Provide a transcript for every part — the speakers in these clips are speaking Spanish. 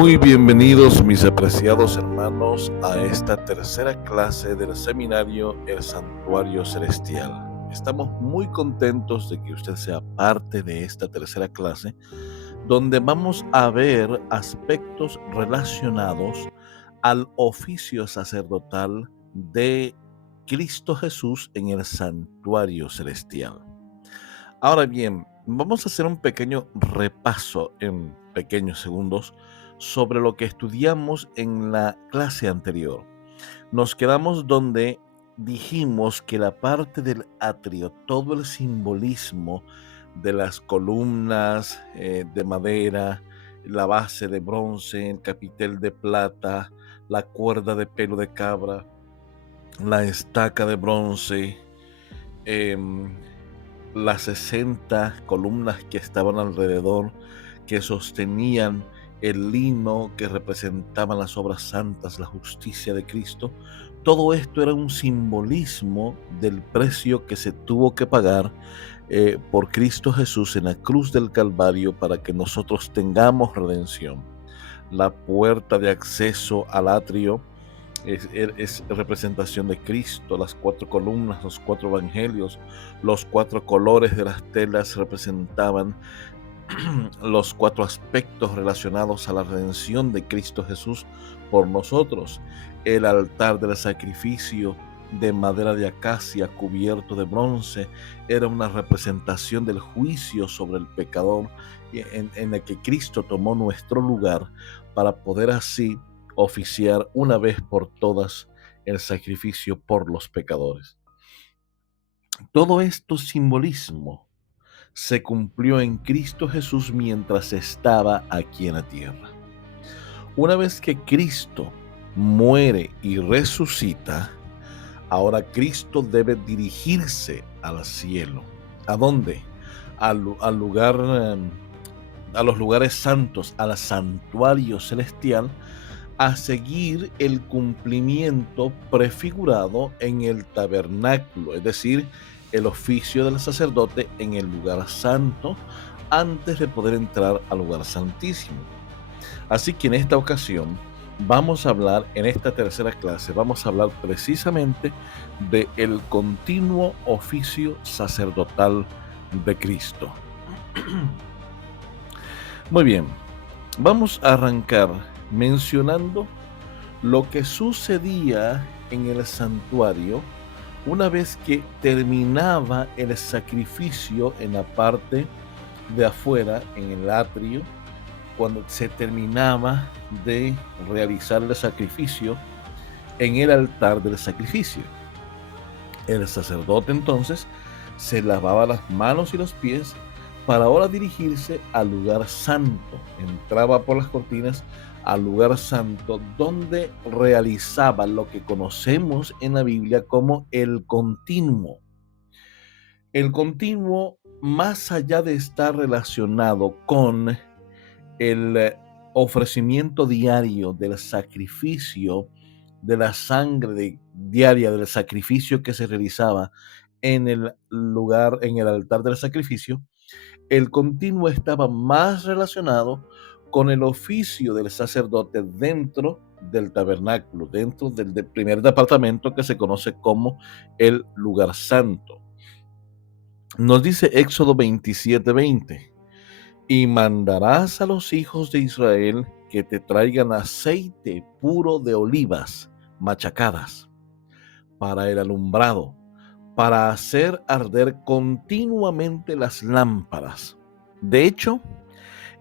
Muy bienvenidos mis apreciados hermanos a esta tercera clase del seminario El Santuario Celestial. Estamos muy contentos de que usted sea parte de esta tercera clase, donde vamos a ver aspectos relacionados al oficio sacerdotal de Cristo Jesús en el Santuario Celestial. Ahora bien, vamos a hacer un pequeño repaso en pequeños segundos sobre lo que estudiamos en la clase anterior. Nos quedamos donde dijimos que la parte del atrio, todo el simbolismo de las columnas de madera, la base de bronce, el capitel de plata, la cuerda de pelo de cabra, la estaca de bronce, em, las 60 columnas que estaban alrededor, que sostenían el lino que representaban las obras santas, la justicia de Cristo. Todo esto era un simbolismo del precio que se tuvo que pagar por Cristo Jesús en la cruz del Calvario para que nosotros tengamos redención. La puerta de acceso al atrio es representación de Cristo, las 4 columnas, los 4 evangelios, los 4 colores de las telas representaban los 4 aspectos relacionados a la redención de Cristo Jesús por nosotros. El altar del sacrificio de madera de acacia cubierto de bronce era una representación del juicio sobre el pecador en el que Cristo tomó nuestro lugar para poder así oficiar una vez por todas el sacrificio por los pecadores. Todo esto simbolismo se cumplió en Cristo Jesús mientras estaba aquí en la tierra. Una vez que Cristo muere y resucita, ahora Cristo debe dirigirse al cielo. ¿A dónde? Al lugar, a los lugares santos, al santuario celestial, a seguir el cumplimiento prefigurado en el tabernáculo, es decir, el oficio del sacerdote en el lugar santo antes de poder entrar al lugar santísimo. Así que en esta ocasión vamos a hablar, en esta tercera clase, vamos a hablar precisamente del continuo oficio sacerdotal de Cristo. Muy bien, vamos a arrancar mencionando lo que sucedía en el santuario una vez que terminaba el sacrificio en la parte de afuera, en el atrio, cuando se terminaba de realizar el sacrificio en el altar del sacrificio. El sacerdote entonces se lavaba las manos y los pies para ahora dirigirse al lugar santo. Entraba por las cortinas al lugar santo, donde realizaba lo que conocemos en la Biblia como el continuo. El continuo, más allá de estar relacionado con el ofrecimiento diario del sacrificio de la sangre diaria del sacrificio que se realizaba en el lugar, en el altar del sacrificio, el continuo estaba más relacionado con el oficio del sacerdote dentro del tabernáculo, dentro del primer departamento que se conoce como el lugar santo. Nos dice Éxodo 27:20, y mandarás a los hijos de Israel que te traigan aceite puro de olivas machacadas para el alumbrado, para hacer arder continuamente las lámparas. De hecho,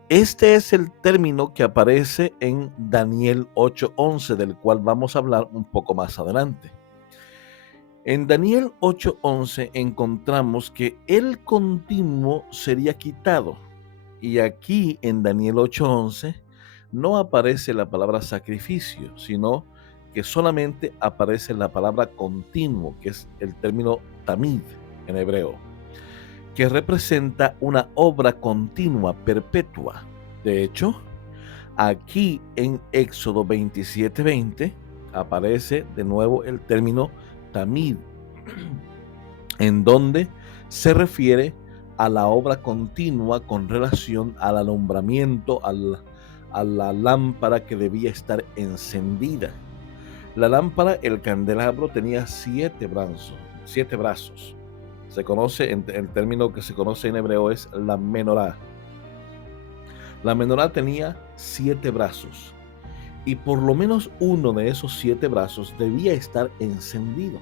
este es el término que aparece en Daniel 8:11, del cual vamos a hablar un poco más adelante. En Daniel 8:11 encontramos que el continuo sería quitado. Y aquí en Daniel 8:11 no aparece la palabra sacrificio, sino que solamente aparece la palabra continuo, que es el término tamid en hebreo, que representa una obra continua, perpetua. De hecho, aquí en Éxodo 27:20 aparece de nuevo el término tamid, en donde se refiere a la obra continua con relación al alumbramiento, a la lámpara que debía estar encendida. La lámpara, el candelabro, tenía 7 brazos. Se conoce, el término que se conoce en hebreo es la menorá. La menorá tenía 7 brazos y por lo menos uno de esos 7 brazos debía estar encendido.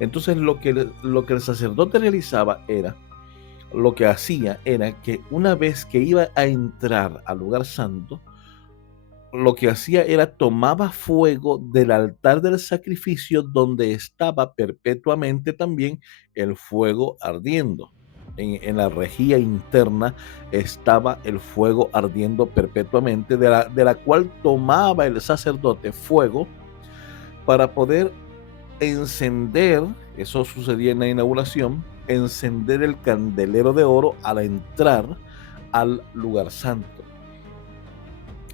Entonces lo que el sacerdote realizaba lo que hacía era que una vez que iba a entrar al lugar santo, lo que hacía era tomaba fuego del altar del sacrificio donde estaba perpetuamente también el fuego ardiendo. En la rejilla interna estaba el fuego ardiendo perpetuamente, de la cual tomaba el sacerdote fuego para poder encender, eso sucedía en la inauguración, encender el candelero de oro al entrar al lugar santo.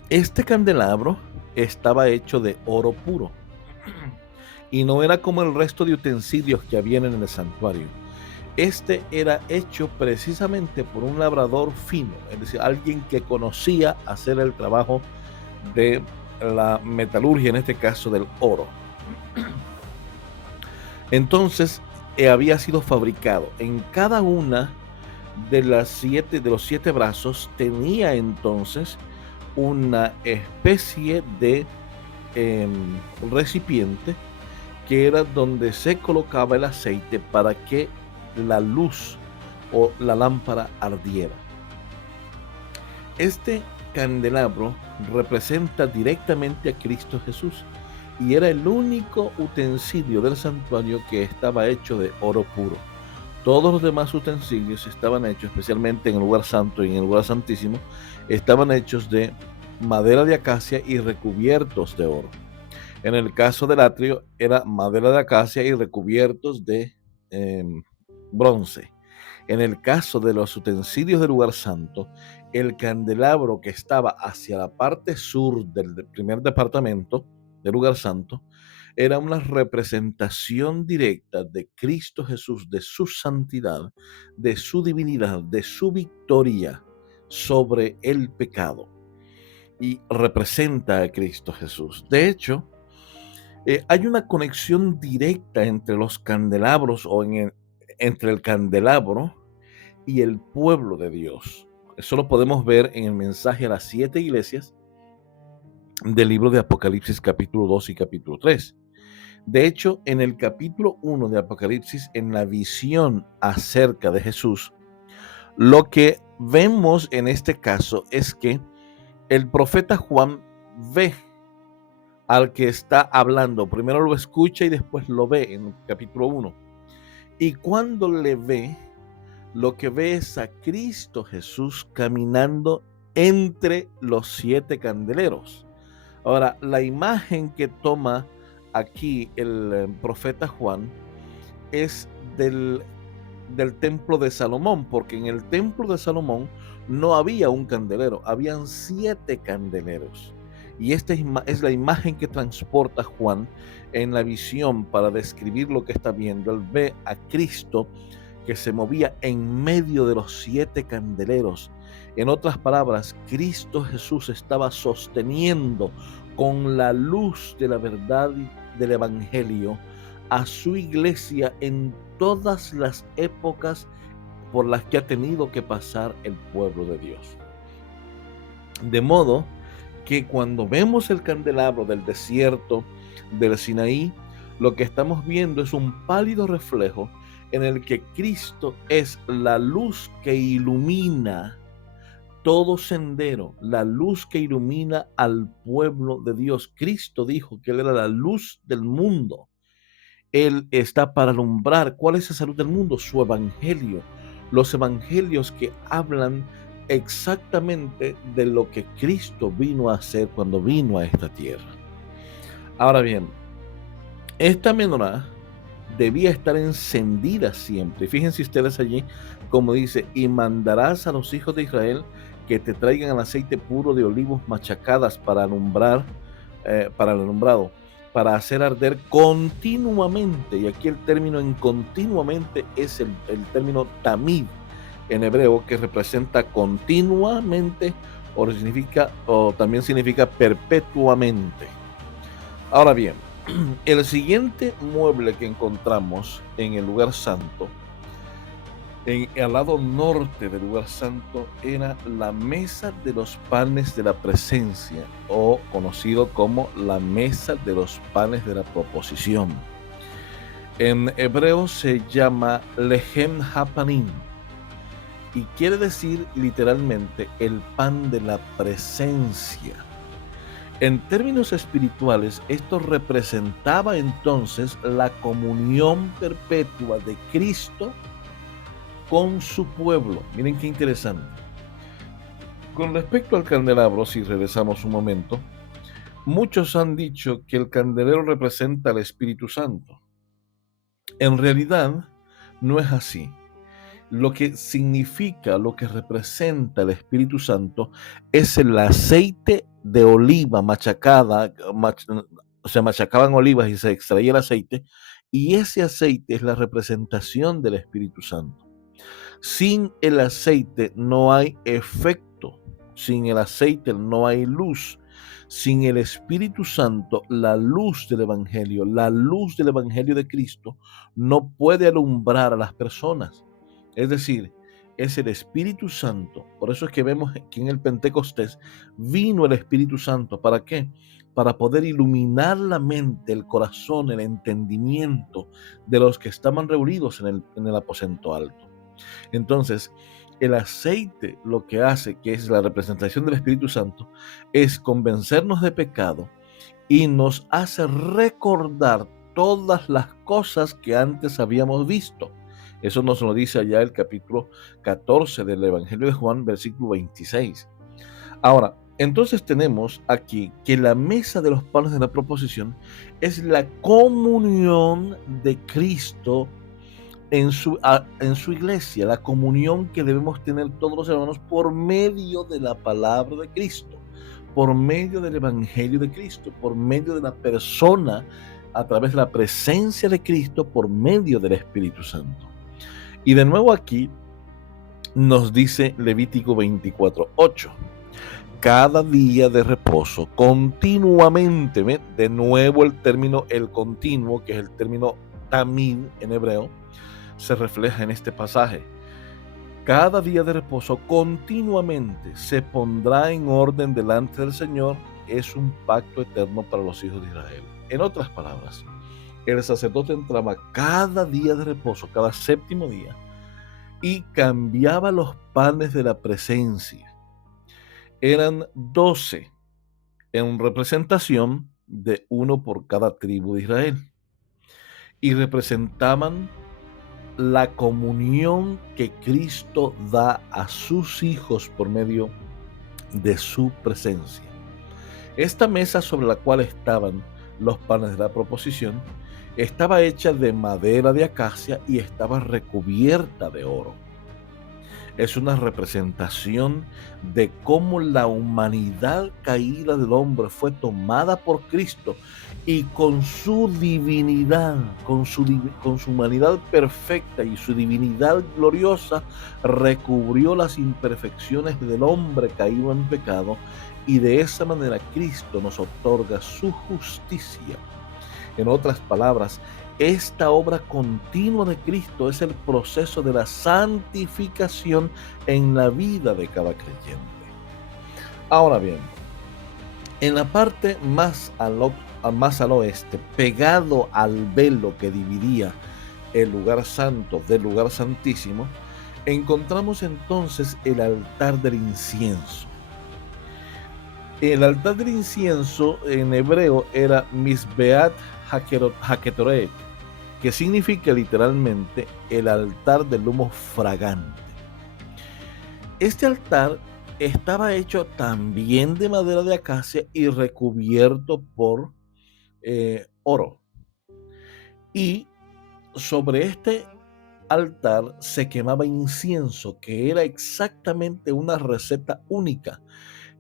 Este candelabro estaba hecho de oro puro y no era como el resto de utensilios que habían en el santuario. Este era hecho precisamente por un labrador fino, es decir, alguien que conocía hacer el trabajo de la metalurgia, en este caso del oro. Entonces, había sido fabricado en cada una de los 7 brazos, tenía entonces una especie de recipiente que era donde se colocaba el aceite para que la luz o la lámpara ardiera. Este candelabro representa directamente a Cristo Jesús y era el único utensilio del santuario que estaba hecho de oro puro. Todos los demás utensilios estaban hechos, especialmente en el lugar santo y en el lugar santísimo, estaban hechos de madera de acacia y recubiertos de oro. En el caso del atrio era madera de acacia y recubiertos de bronce. En el caso de los utensilios del lugar santo, el candelabro que estaba hacia la parte sur del primer departamento del lugar santo era una representación directa de Cristo Jesús, de su santidad, de su divinidad, de su victoria sobre el pecado, y representa a Cristo Jesús. De hecho, hay una conexión directa entre los candelabros entre el candelabro y el pueblo de Dios. Eso lo podemos ver en el mensaje a las 7 iglesias del libro de Apocalipsis capítulo 2 y capítulo 3. De hecho, en el capítulo 1 de Apocalipsis, en la visión acerca de Jesús, lo que vemos en este caso es que el profeta Juan ve al que está hablando. Primero lo escucha y después lo ve en el capítulo 1. Y cuando le ve, lo que ve es a Cristo Jesús caminando entre los 7 candeleros. Ahora, la imagen que toma aquí el profeta Juan es del templo de Salomón, porque en el templo de Salomón no había un candelero, habían 7 candeleros. Y esta es la imagen que transporta Juan en la visión para describir lo que está viendo. Él ve a Cristo que se movía en medio de los 7 candeleros. En otras palabras, Cristo Jesús estaba sosteniendo con la luz de la verdad del Evangelio a su iglesia en todas las épocas por las que ha tenido que pasar el pueblo de Dios. De modo que cuando vemos el candelabro del desierto del Sinaí, lo que estamos viendo es un pálido reflejo en el que Cristo es la luz que ilumina todo sendero, la luz que ilumina al pueblo de Dios. Cristo dijo que Él era la luz del mundo. Él está para alumbrar. ¿Cuál es esa luz del mundo? Su evangelio. Los evangelios que hablan exactamente de lo que Cristo vino a hacer cuando vino a esta tierra. Ahora bien, esta menorá debía estar encendida siempre. Fíjense ustedes allí, como dice, y mandarás a los hijos de Israel que te traigan el aceite puro de olivos machacadas para alumbrar, para el alumbrado, para hacer arder continuamente. Y aquí el término en continuamente es el término tamid en hebreo, que representa continuamente o también significa perpetuamente. Ahora bien, el siguiente mueble que encontramos en el lugar santo, al lado norte del lugar santo, era la mesa de los panes de la presencia, o conocido como la mesa de los panes de la proposición. En hebreo se llama Lehem Hapanim y quiere decir literalmente el pan de la presencia. En términos espirituales, esto representaba entonces la comunión perpetua de Cristo con su pueblo. Miren qué interesante. Con respecto al candelabro, si regresamos un momento, muchos han dicho que el candelero representa al Espíritu Santo. En realidad, no es así. Lo que significa, lo que representa el Espíritu Santo es el aceite de oliva machacada, se machacaban olivas y se extraía el aceite, y ese aceite es la representación del Espíritu Santo. Sin el aceite no hay efecto, sin el aceite no hay luz. Sin el Espíritu Santo, la luz del Evangelio de Cristo, no puede alumbrar a las personas. Es decir, es el Espíritu Santo. Por eso es que vemos que en el Pentecostés vino el Espíritu Santo. ¿Para qué? Para poder iluminar la mente, el corazón, el entendimiento de los que estaban reunidos en el aposento alto. Entonces, el aceite lo que hace, que es la representación del Espíritu Santo, es convencernos de pecado y nos hace recordar todas las cosas que antes habíamos visto. Eso nos lo dice allá el capítulo 14 del Evangelio de Juan, versículo 26. Ahora, entonces tenemos aquí que la mesa de los panes de la proposición es la comunión de Cristo en su iglesia, la comunión que debemos tener todos los hermanos por medio de la palabra de Cristo, por medio del Evangelio de Cristo, por medio de la persona, a través de la presencia de Cristo, por medio del Espíritu Santo. Y de nuevo aquí nos dice Levítico 24:8. Cada día de reposo, continuamente, ¿ven? De nuevo el continuo, que es el término tamid en hebreo, se refleja en este pasaje. Cada día de reposo continuamente se pondrá en orden delante del Señor, es un pacto eterno para los hijos de Israel. En otras palabras, el sacerdote entraba cada día de reposo, cada séptimo día, y cambiaba los panes de la presencia. Eran 12 en representación de uno por cada tribu de Israel, y representaban la comunión que Cristo da a sus hijos por medio de su presencia. Esta mesa sobre la cual estaban los panes de la proposición estaba hecha de madera de acacia y estaba recubierta de oro. Es una representación de cómo la humanidad caída del hombre fue tomada por Cristo y con su divinidad, con su humanidad perfecta y su divinidad gloriosa, recubrió las imperfecciones del hombre caído en pecado, y de esa manera Cristo nos otorga su justicia. En otras palabras, esta obra continua de Cristo es el proceso de la santificación en la vida de cada creyente. Ahora bien, en la parte más al oeste, pegado al velo que dividía el lugar santo del lugar santísimo, encontramos entonces el altar del incienso. El altar del incienso en hebreo era Mizbeat Haketoret, que significa literalmente el altar del humo fragante. Este altar estaba hecho también de madera de acacia y recubierto por oro. Y sobre este altar se quemaba incienso, que era exactamente una receta única.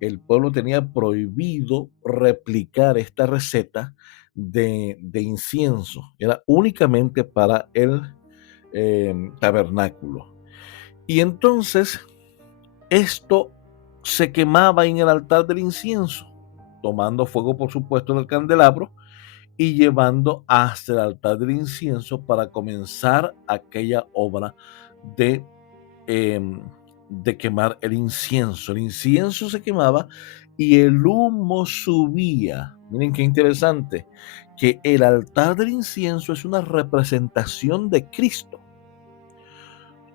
El pueblo tenía prohibido replicar esta receta de incienso. Era únicamente para el tabernáculo. Y entonces esto se quemaba en el altar del incienso, tomando fuego, por supuesto, del candelabro y llevando hasta el altar del incienso para comenzar aquella obra de, em, de quemar el incienso. El incienso se quemaba y el humo subía. Miren qué interesante, que el altar del incienso es una representación de Cristo,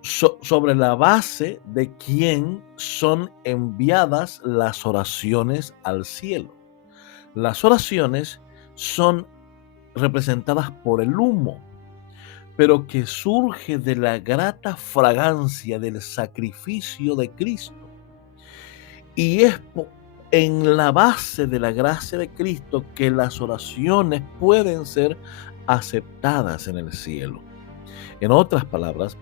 sobre la base de quien son enviadas las oraciones al cielo. Las oraciones son representadas por el humo, pero que surge de la grata fragancia del sacrificio de Cristo. Y es en la base de la gracia de Cristo que las oraciones pueden ser aceptadas en el cielo. En otras palabras,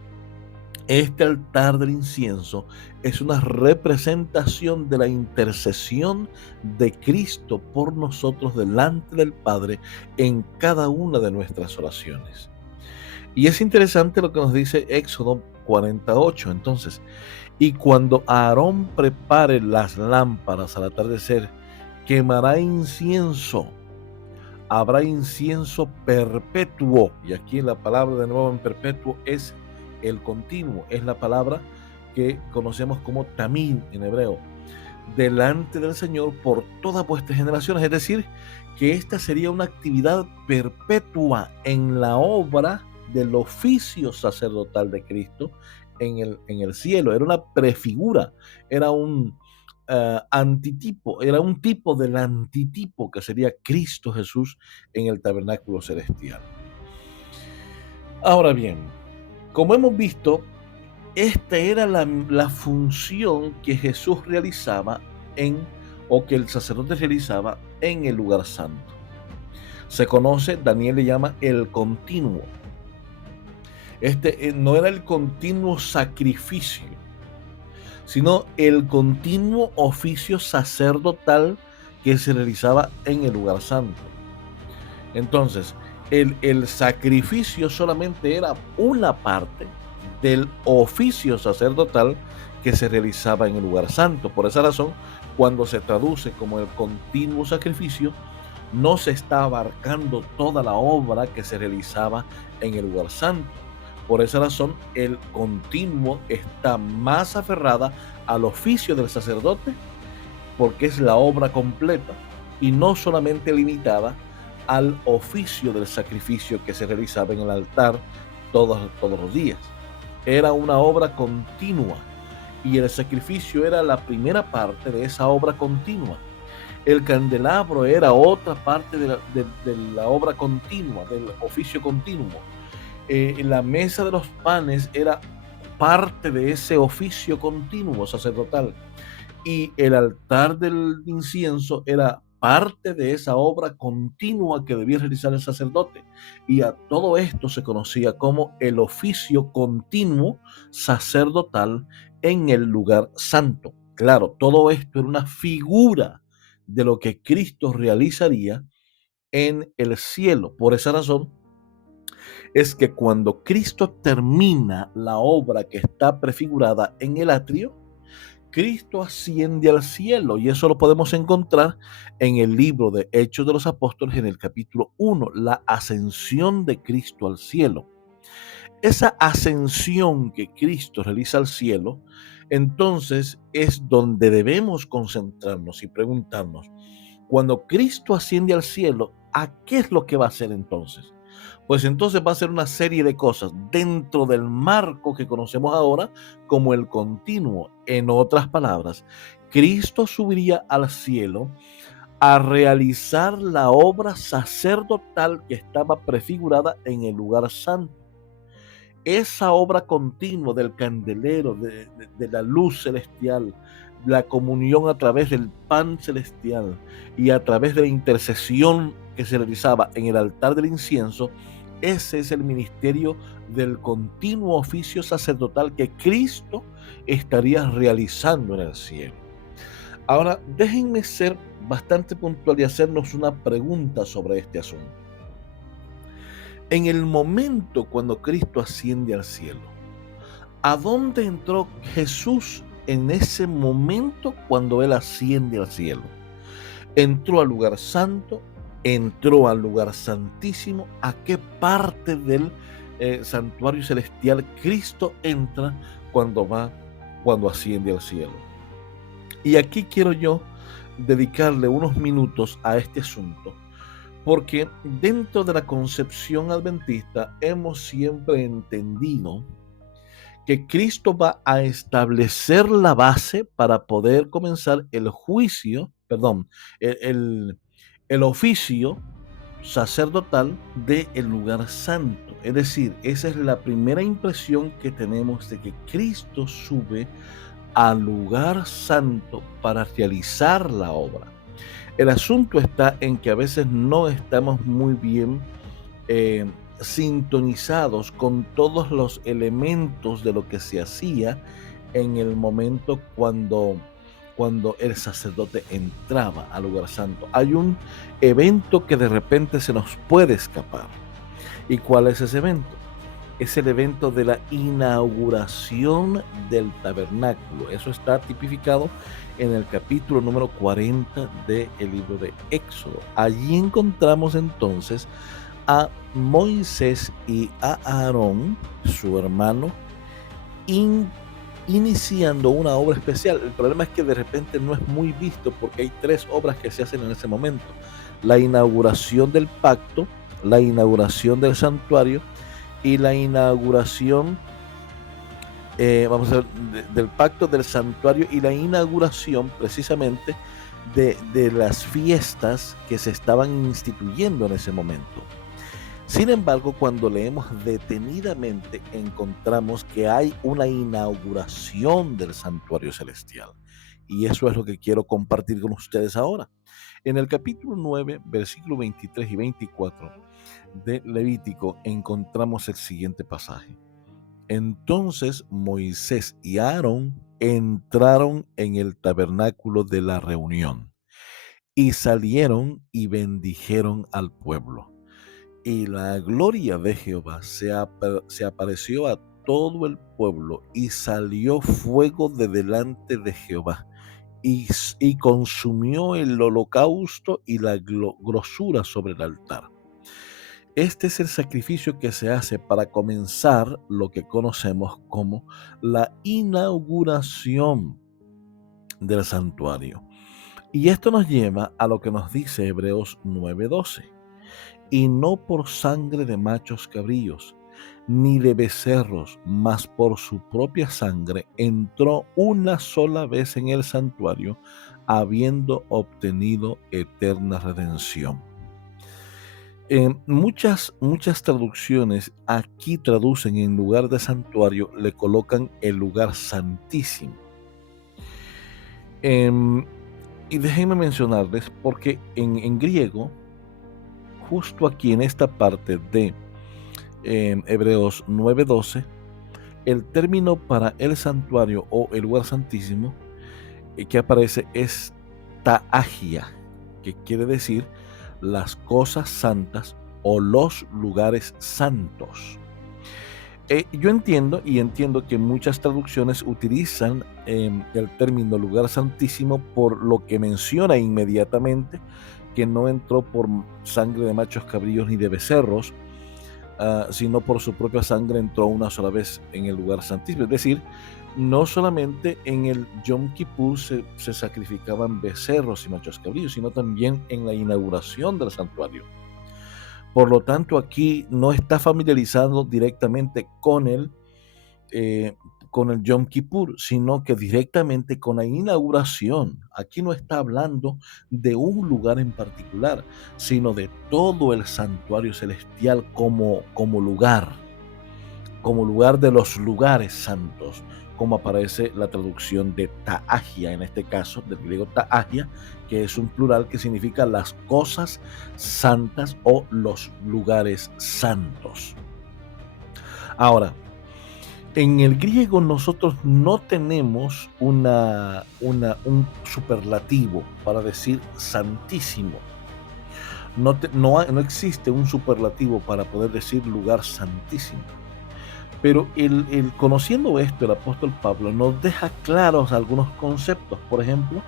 este altar del incienso es una representación de la intercesión de Cristo por nosotros delante del Padre en cada una de nuestras oraciones. Y es interesante lo que nos dice Éxodo 48. Entonces, y cuando Aarón prepare las lámparas al atardecer, quemará incienso. Habrá incienso perpetuo. Y aquí la palabra de nuevo en perpetuo es el continuo. Es la palabra que conocemos como tamid en hebreo. Delante del Señor por todas vuestras generaciones. Es decir, que esta sería una actividad perpetua en la obra del oficio sacerdotal de Cristo en el cielo. Era una prefigura, era un antitipo, era un tipo del antitipo que sería Cristo Jesús en el tabernáculo celestial. Ahora bien, como hemos visto, esta era la función que Jesús realizaba o que el sacerdote realizaba en el lugar santo. Se conoce, Daniel le llama el continuo. Este no era el continuo sacrificio, sino el continuo oficio sacerdotal que se realizaba en el lugar santo. Entonces, el sacrificio solamente era una parte del oficio sacerdotal que se realizaba en el lugar santo. Por esa razón, cuando se traduce como el continuo sacrificio, no se está abarcando toda la obra que se realizaba en el lugar santo. Por esa razón, el continuo está más aferrada al oficio del sacerdote, porque es la obra completa y no solamente limitada al oficio del sacrificio que se realizaba en el altar todos los días. Era una obra continua y el sacrificio era la primera parte de esa obra continua. El candelabro era otra parte de la obra continua, del oficio continuo. La mesa de los panes era parte de ese oficio continuo sacerdotal. Y el altar del incienso era parte de esa obra continua que debía realizar el sacerdote. Y a todo esto se conocía como el oficio continuo sacerdotal en el lugar santo. Claro, todo esto era una figura de lo que Cristo realizaría en el cielo. Por esa razón es que cuando Cristo termina la obra que está prefigurada en el atrio, Cristo asciende al cielo, y eso lo podemos encontrar en el libro de Hechos de los Apóstoles en el capítulo 1, la ascensión de Cristo al cielo. Esa ascensión que Cristo realiza al cielo, entonces es donde debemos concentrarnos y preguntarnos, cuando Cristo asciende al cielo, ¿a qué es lo que va a hacer entonces? Pues entonces va a ser una serie de cosas dentro del marco que conocemos ahora como el continuo. En otras palabras, Cristo subiría al cielo a realizar la obra sacerdotal que estaba prefigurada en el lugar santo. Esa obra continua del candelero, de la luz celestial, la comunión a través del pan celestial y a través de la intercesión que se realizaba en el altar del incienso, ese es el ministerio del continuo oficio sacerdotal que Cristo estaría realizando en el cielo. Ahora, déjenme ser bastante puntual y hacernos una pregunta sobre este asunto. En el momento cuando Cristo asciende al cielo, ¿a dónde entró Jesús en ese momento cuando Él asciende al cielo. Entró al lugar santo, entró al lugar santísimo. ¿A qué parte del santuario celestial Cristo entra cuando asciende al cielo? Y aquí quiero yo dedicarle unos minutos a este asunto, porque dentro de la concepción adventista hemos siempre entendido que Cristo va a establecer la base para poder comenzar el juicio, perdón, el, el- el oficio sacerdotal del lugar santo. Es decir, esa es la primera impresión que tenemos de que Cristo sube al lugar santo para realizar la obra. El asunto está en que a veces no estamos muy bien eh, sintonizados con todos los elementos de lo que se hacía en el momento cuando el sacerdote entraba al lugar santo. Hay un evento que de repente se nos puede escapar. ¿Y cuál es ese evento? Es el evento de la inauguración del tabernáculo. Eso está tipificado en el capítulo número 40 del libro de Éxodo. Allí encontramos entonces a Moisés y a Aarón, su hermano, iniciando una obra especial. El problema es que de repente no es muy visto porque hay tres obras que se hacen en ese momento: la inauguración del pacto, la inauguración del santuario y la inauguración, vamos a ver, del pacto, del santuario y la inauguración precisamente de las fiestas que se estaban instituyendo en ese momento. Sin embargo, cuando leemos detenidamente, encontramos que hay una inauguración del santuario celestial. Y eso es lo que quiero compartir con ustedes ahora. En el capítulo 9, versículos 23 y 24 de Levítico, encontramos el siguiente pasaje. Entonces Moisés y Aarón entraron en el tabernáculo de la reunión y salieron y bendijeron al pueblo. Y la gloria de Jehová se apareció a todo el pueblo, y salió fuego de delante de Jehová, y consumió el holocausto y la grosura sobre el altar. Este es el sacrificio que se hace para comenzar lo que conocemos como la inauguración del santuario. Y esto nos lleva a lo que nos dice Hebreos 9:12. Y no por sangre de machos cabríos, ni de becerros, mas por su propia sangre entró una sola vez en el santuario, habiendo obtenido eterna redención. Muchas traducciones aquí traducen, en lugar de santuario, le colocan el lugar santísimo. Y déjenme mencionarles, porque en griego, justo aquí en esta parte de Hebreos 9:12, el término para el santuario o el lugar santísimo que aparece es taagia, que quiere decir las cosas santas o los lugares santos. Yo entiendo que muchas traducciones utilizan el término lugar santísimo por lo que menciona inmediatamente, que no entró por sangre de machos cabríos ni de becerros, sino por su propia sangre entró una sola vez en el lugar santísimo. Es decir, no solamente en el Yom Kippur se sacrificaban becerros y machos cabríos, sino también en la inauguración del santuario. Por lo tanto, aquí no está familiarizado directamente con el Yom Kippur, sino que directamente con la inauguración. Aquí no está hablando de un lugar en particular, sino de todo el santuario celestial como lugar de los lugares santos, como aparece la traducción de taagia, en este caso del griego taagia, que es un plural que significa las cosas santas o los lugares santos. Ahora, en el griego nosotros no tenemos un superlativo para decir santísimo. No existe un superlativo para poder decir lugar santísimo. Pero conociendo esto, el apóstol Pablo nos deja claros algunos conceptos. Por ejemplo,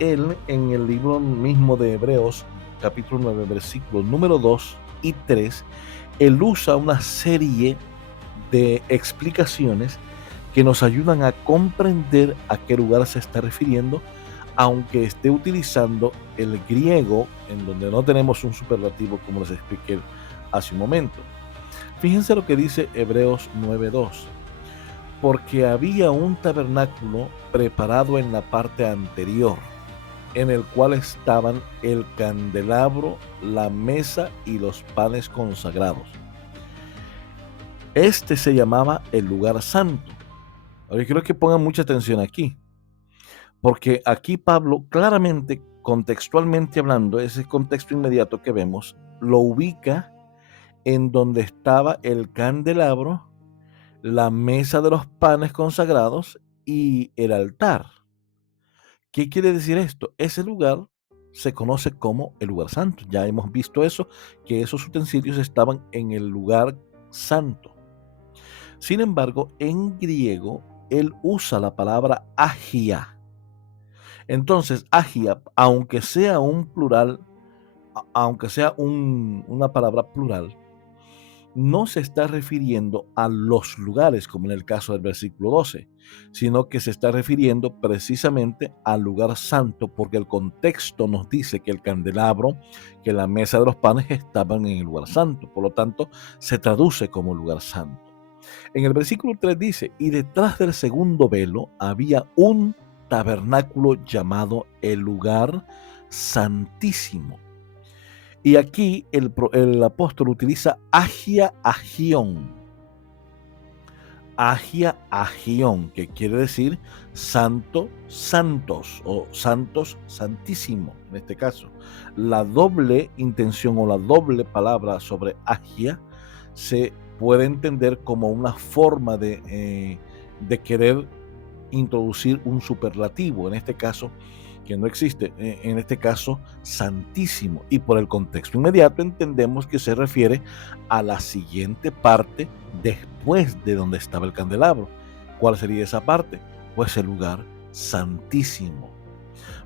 él en el libro mismo de Hebreos, capítulo 9, versículos número 2 y 3, él usa una serie de explicaciones que nos ayudan a comprender a qué lugar se está refiriendo, aunque esté utilizando el griego, en donde no tenemos un superlativo, como les expliqué hace un momento. Fíjense lo que dice Hebreos 9:2. Porque había un tabernáculo preparado en la parte anterior, en el cual estaban el candelabro, la mesa y los panes consagrados. Este se llamaba el lugar santo. Ahora quiero que pongan mucha atención aquí, porque aquí Pablo claramente, contextualmente hablando, ese contexto inmediato que vemos, lo ubica en donde estaba el candelabro, la mesa de los panes consagrados y el altar. ¿Qué quiere decir esto? Ese lugar se conoce como el lugar santo. Ya hemos visto eso, que esos utensilios estaban en el lugar santo. Sin embargo, en griego, él usa la palabra agia. Entonces, agia, aunque sea un plural, aunque sea una palabra plural, no se está refiriendo a los lugares, como en el caso del versículo 12, sino que se está refiriendo precisamente al lugar santo, porque el contexto nos dice que el candelabro, que la mesa de los panes estaban en el lugar santo, por lo tanto, se traduce como lugar santo. En el versículo 3 dice, y detrás del segundo velo había un tabernáculo llamado el lugar santísimo. Y aquí el apóstol utiliza agia agión. Agia agión, que quiere decir santo, santos o santos, santísimo, en este caso. La doble intención o la doble palabra sobre agia se puede entender como una forma de querer introducir un superlativo, en este caso, que no existe, en este caso, santísimo. Y por el contexto inmediato entendemos que se refiere a la siguiente parte después de donde estaba el candelabro. ¿Cuál sería esa parte? Pues el lugar santísimo.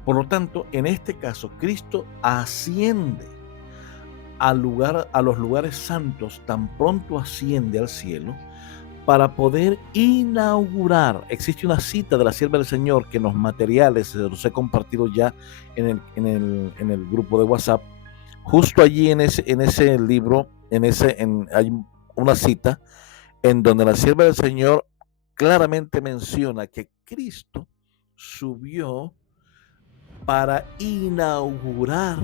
Por lo tanto, en este caso, Cristo asciende al lugar, a los lugares santos, tan pronto asciende al cielo, para poder inaugurar. Existe una cita de la sierva del Señor que en los materiales se los he compartido ya en el grupo de WhatsApp. Justo allí en ese libro, hay una cita en donde la sierva del Señor claramente menciona que Cristo subió para inaugurar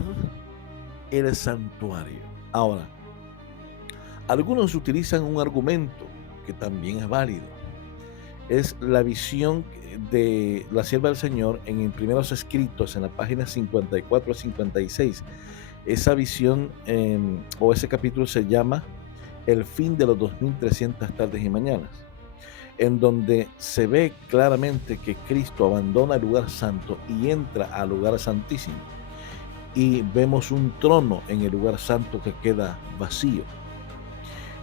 el santuario. Ahora, algunos utilizan un argumento que también es válido. Es la visión de la sierva del Señor en primeros escritos, en la página 54 a 56. Esa visión o ese capítulo se llama El fin de los 2300 tardes y mañanas, en donde se ve claramente que Cristo abandona el lugar santo y entra al lugar santísimo. Y vemos un trono en el lugar santo que queda vacío.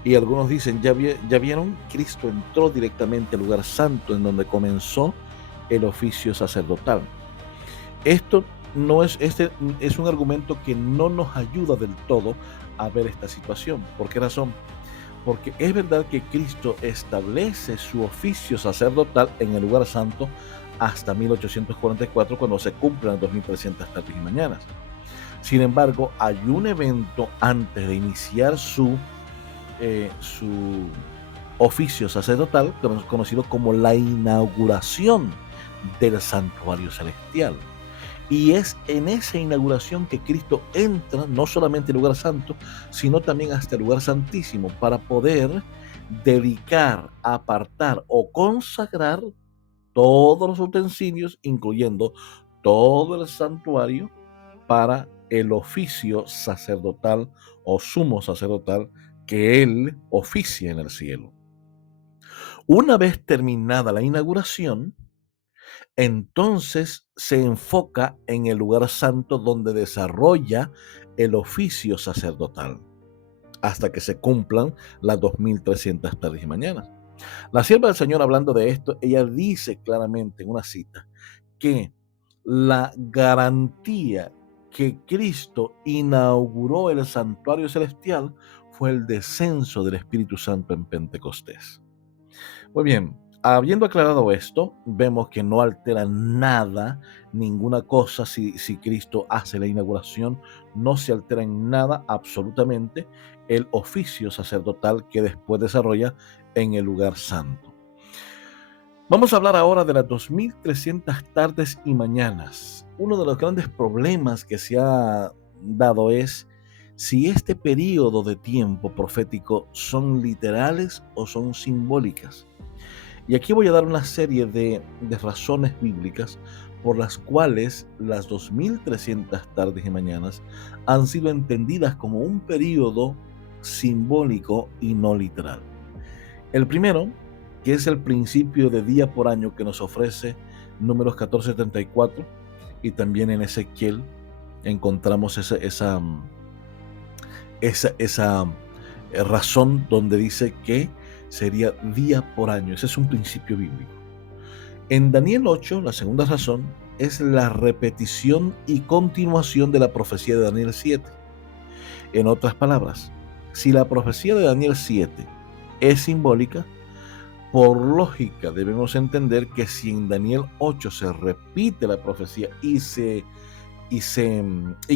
Y algunos dicen, ¿ya vieron? Cristo entró directamente al lugar santo en donde comenzó el oficio sacerdotal. Este es un argumento que no nos ayuda del todo a ver esta situación. ¿Por qué razón? Porque es verdad que Cristo establece su oficio sacerdotal en el lugar santo hasta 1844, cuando se cumplen las 2300 tardes y mañanas. Sin embargo, hay un evento antes de iniciar su oficio sacerdotal, conocido como la inauguración del santuario celestial. Y es en esa inauguración que Cristo entra no solamente al lugar santo, sino también hasta el lugar santísimo, para poder dedicar, apartar o consagrar todos los utensilios, incluyendo todo el santuario, para el oficio sacerdotal o sumo sacerdotal que él oficia en el cielo. Una vez terminada la inauguración, entonces se enfoca en el lugar santo donde desarrolla el oficio sacerdotal hasta que se cumplan las 2300 tardes y mañanas. La sierva del Señor, hablando de esto, ella dice claramente en una cita que la garantía que Cristo inauguró el santuario celestial fue el descenso del Espíritu Santo en Pentecostés. Muy bien, habiendo aclarado esto, vemos que no altera nada, ninguna cosa si Cristo hace la inauguración, no se altera en nada absolutamente el oficio sacerdotal que después desarrolla en el lugar santo. Vamos a hablar ahora de las 2300 tardes y mañanas. Uno de los grandes problemas que se ha dado es si este periodo de tiempo profético son literales o son simbólicas. Y aquí voy a dar una serie de razones bíblicas por las cuales las 2300 tardes y mañanas han sido entendidas como un periodo simbólico y no literal. El primero, que es el principio de día por año que nos ofrece Números 14:74, y también en Ezequiel encontramos esa razón donde dice que sería día por año. Ese es un principio bíblico. En Daniel 8, la segunda razón es la repetición y continuación de la profecía de Daniel 7. En otras palabras, si la profecía de Daniel 7 es simbólica, por lógica debemos entender que si en Daniel 8 se repite la profecía y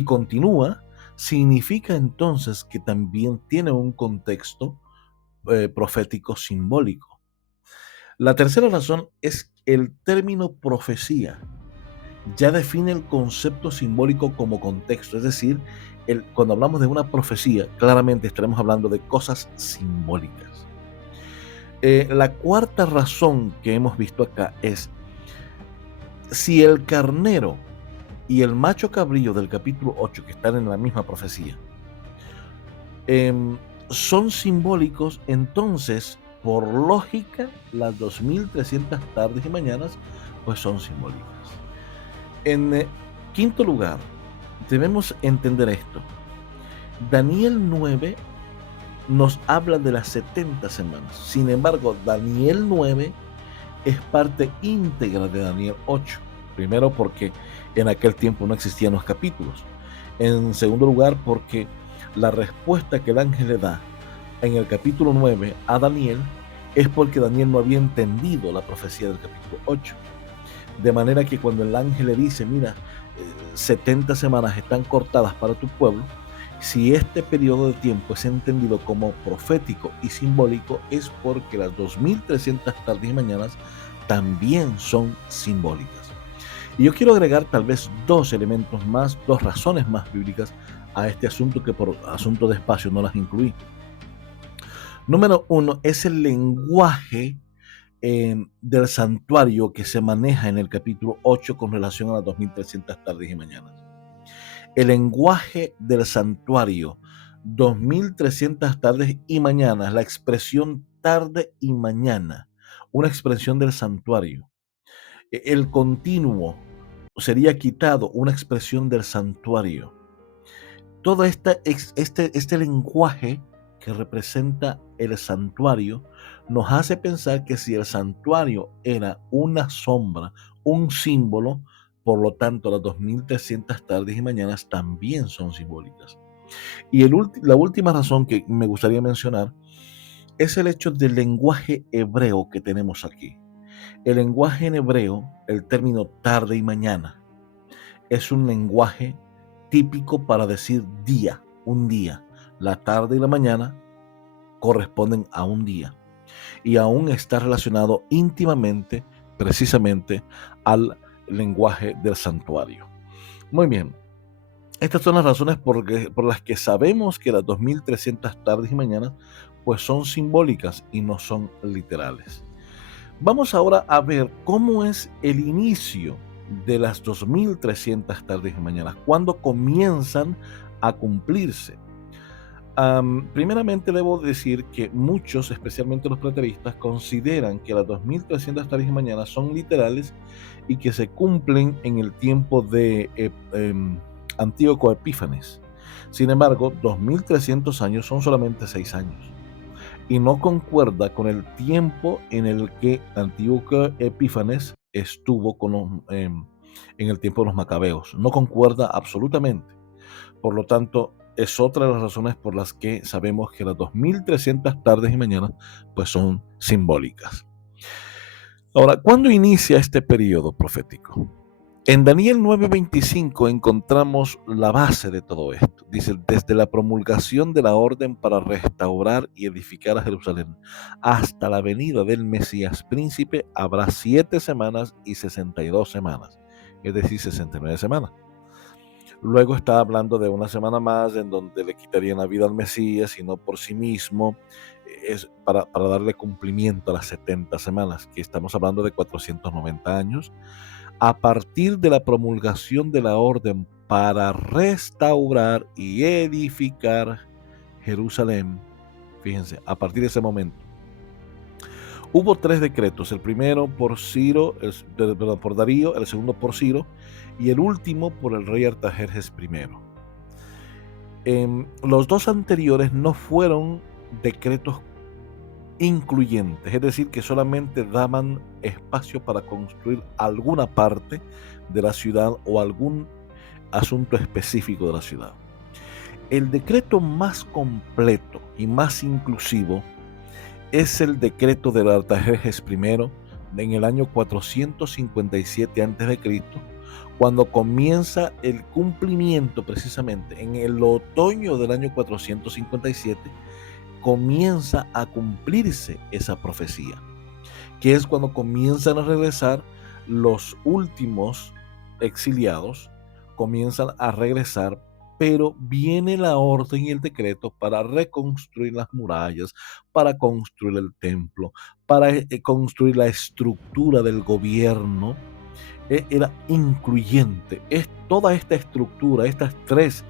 continúa, significa entonces que también tiene un contexto profético simbólico. La tercera razón es el término profecía. Ya define el concepto simbólico como contexto, es decir, cuando hablamos de una profecía, claramente estaremos hablando de cosas simbólicas. La cuarta razón que hemos visto acá es si el carnero y el macho cabrío del capítulo 8, que están en la misma profecía, son simbólicos, entonces, por lógica, las 2300 tardes y mañanas, pues son simbólicas. En quinto lugar, debemos entender esto. Daniel 9 nos habla de las 70 semanas. Sin embargo, Daniel 9 es parte íntegra de Daniel 8. Primero, porque en aquel tiempo no existían los capítulos. En segundo lugar, porque la respuesta que el ángel le da en el capítulo 9 a Daniel es porque Daniel no había entendido la profecía del capítulo 8. De manera que cuando el ángel le dice, mira, 70 semanas están cortadas para tu pueblo, si este periodo de tiempo es entendido como profético y simbólico, es porque las 2300 tardes y mañanas también son simbólicas. Y yo quiero agregar tal vez dos elementos más, dos razones más bíblicas a este asunto que por asunto de espacio no las incluí. Número uno es el lenguaje del santuario que se maneja en el capítulo 8 con relación a las 2300 tardes y mañanas. El lenguaje del santuario, 2300 tardes y mañanas, la expresión tarde y mañana, una expresión del santuario. El continuo sería quitado, una expresión del santuario. Todo este lenguaje que representa el santuario nos hace pensar que si el santuario era una sombra, un símbolo, por lo tanto las 2300 tardes y mañanas también son simbólicas. Y la última razón que me gustaría mencionar es el hecho del lenguaje hebreo que tenemos aquí. El lenguaje en hebreo, el término tarde y mañana, es un lenguaje típico para decir día, un día. La tarde y la mañana corresponden a un día y aún está relacionado íntimamente, precisamente, al lenguaje del santuario. Muy bien, estas son las razones por las que sabemos que las 2300 tardes y mañanas pues son simbólicas y no son literales. Vamos ahora a ver cómo es el inicio de las 2300 tardes y mañanas, cuándo comienzan a cumplirse. Primeramente debo decir que muchos, especialmente los preteristas, consideran que las 2300 tardes y mañanas son literales y que se cumplen en el tiempo de Antíoco Epífanes. Sin embargo, 2300 años son solamente 6 años. y no concuerda con el tiempo en el que Antíoco Epífanes estuvo en el tiempo de los macabeos. No concuerda absolutamente. Por lo tanto, es otra de las razones por las que sabemos que las 2300 tardes y mañanas pues son simbólicas. Ahora, ¿cuándo inicia este periodo profético? En Daniel 9:25 encontramos la base de todo esto. Dice, desde la promulgación de la orden para restaurar y edificar a Jerusalén hasta la venida del Mesías príncipe habrá 7 semanas y 62 semanas, es decir, 69 semanas. Luego está hablando de una semana más en donde le quitarían la vida al Mesías y no por sí mismo, es para darle cumplimiento a las 70 semanas, que estamos hablando de 490 años, a partir de la promulgación de la orden para restaurar y edificar Jerusalén. Fíjense, a partir de ese momento. Hubo 3 decretos, el primero por por Darío, el segundo por Ciro y el último por el rey Artajerjes I. Los 2 anteriores no fueron decretos incluyentes, es decir, que solamente daban espacio para construir alguna parte de la ciudad o algún asunto específico de la ciudad. El decreto más completo y más inclusivo es el decreto del Artajerjes I en el año 457 a.C., cuando comienza el cumplimiento precisamente en el otoño del año 457, comienza a cumplirse esa profecía, que es cuando comienzan a regresar los últimos exiliados, comienzan a regresar, pero viene la orden y el decreto para reconstruir las murallas, para construir el templo, para construir la estructura del gobierno. Era incluyente. Toda esta estructura, estas 3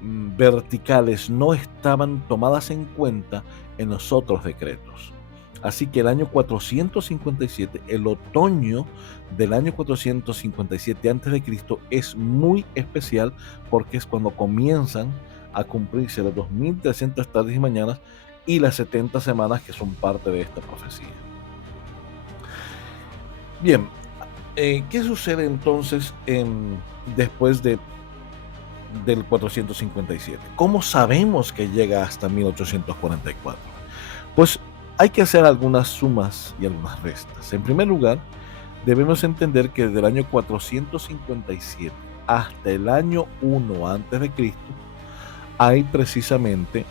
verticales no estaban tomadas en cuenta en los otros decretos. Así que el año 457, el otoño del año 457 a.C., es muy especial porque es cuando comienzan a cumplirse las 2300 tardes y mañanas y las 70 semanas que son parte de esta profecía. Bien, ¿qué sucede entonces después del 457? ¿Cómo sabemos que llega hasta 1844? Pues hay que hacer algunas sumas y algunas restas. En primer lugar, debemos entender que desde el año 457 hasta el año 1 a.C. hay precisamente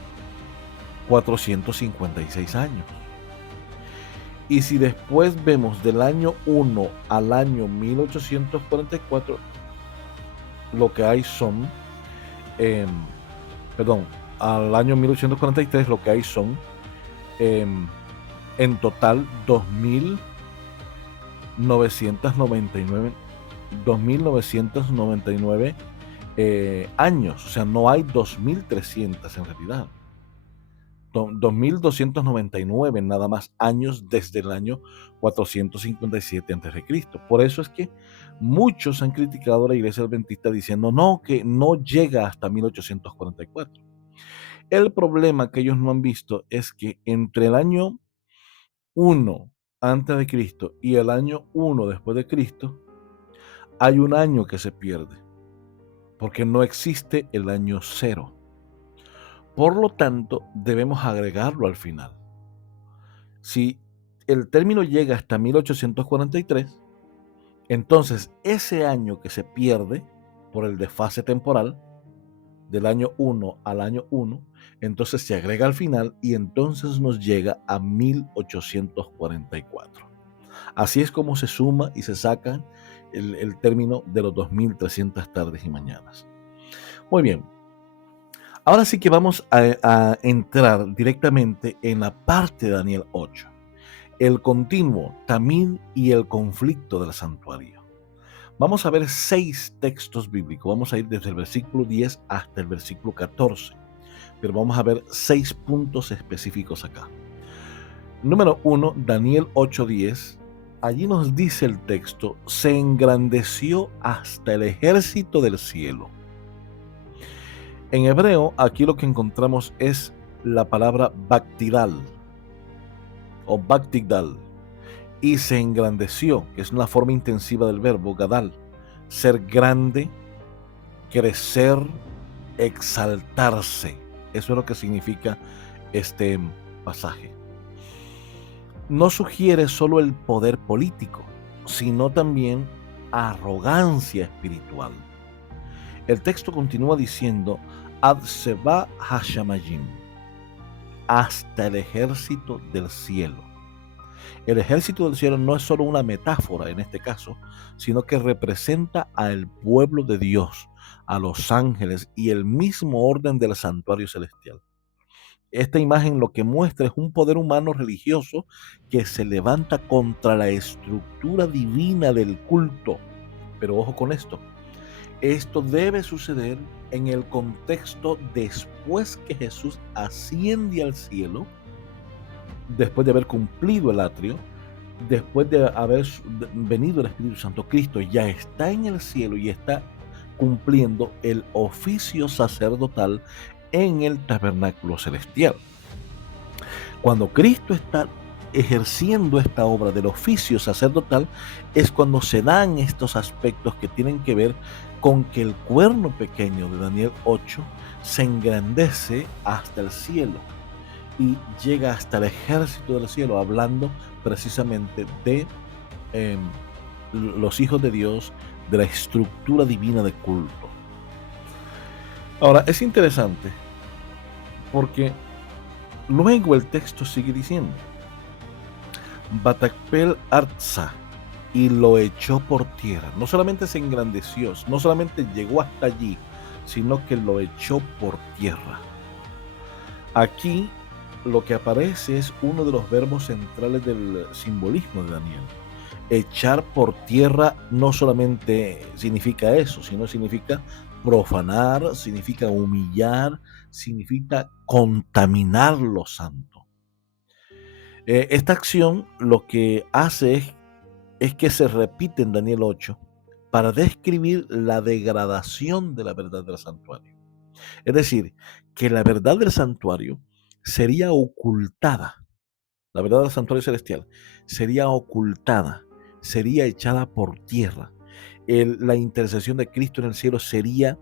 456 años. Y si después vemos del año 1 al año 1844, lo que hay son, al año 1843 lo que hay son en total 2.999 años, o sea, no hay 2.300 en realidad. 2.299 nada más años desde el año 457 a.C. Por eso es que muchos han criticado a la Iglesia Adventista diciendo que no llega hasta 1844. El problema que ellos no han visto es que entre el año 1 antes de Cristo y el año 1 después de Cristo hay un año que se pierde, porque no existe el año 0. Por lo tanto, debemos agregarlo al final. Si el término llega hasta 1843, entonces ese año que se pierde por el desfase temporal del año 1 al año 1, entonces se agrega al final y entonces nos llega a 1844. Así es como se suma y se saca el término de los 2300 tardes y mañanas. Muy bien. Ahora sí que vamos a entrar directamente en la parte de Daniel 8, el continuo, también y el conflicto del santuario. Vamos a ver 6 textos bíblicos, vamos a ir desde el versículo 10 hasta el versículo 14, pero vamos a ver 6 puntos específicos acá. Número 1, Daniel 8:10, allí nos dice el texto, se engrandeció hasta el ejército del cielo. En hebreo, aquí lo que encontramos es la palabra bactidal. o Baktigdal, y se engrandeció, que es una forma intensiva del verbo gadal, ser grande, crecer, exaltarse. Eso es lo que significa este pasaje. No sugiere solo el poder político, sino también arrogancia espiritual. El texto continúa diciendo, Ad Seba Hashamayim, hasta el ejército del cielo. El ejército del cielo no es solo una metáfora en este caso, sino que representa al pueblo de Dios, a los ángeles y el mismo orden del santuario celestial. Esta imagen lo que muestra es un poder humano religioso que se levanta contra la estructura divina del culto. Pero ojo con esto. Esto debe suceder en el contexto después que Jesús asciende al cielo, después de haber cumplido el atrio, después de haber venido el Espíritu Santo. Cristo ya está en el cielo y está cumpliendo el oficio sacerdotal en el tabernáculo celestial. Cuando Cristo está ejerciendo esta obra del oficio sacerdotal, es cuando se dan estos aspectos que tienen que ver con que el cuerno pequeño de Daniel 8 se engrandece hasta el cielo y llega hasta el ejército del cielo, hablando precisamente de los hijos de Dios, de la estructura divina de culto. Ahora, es interesante porque luego el texto sigue diciendo, Batakpel Artza, y lo echó por tierra. No solamente se engrandeció, no solamente llegó hasta allí, sino que lo echó por tierra. Aquí lo que aparece es uno de los verbos centrales del simbolismo de Daniel. Echar por tierra no solamente significa eso, sino significa profanar, significa humillar, significa contaminar lo santo. Esta acción lo que hace es que se repite en Daniel 8 para describir la degradación de la verdad del santuario. Es decir, que la verdad del santuario sería ocultada. La verdad del santuario celestial sería ocultada, sería echada por tierra. La intercesión de Cristo en el cielo sería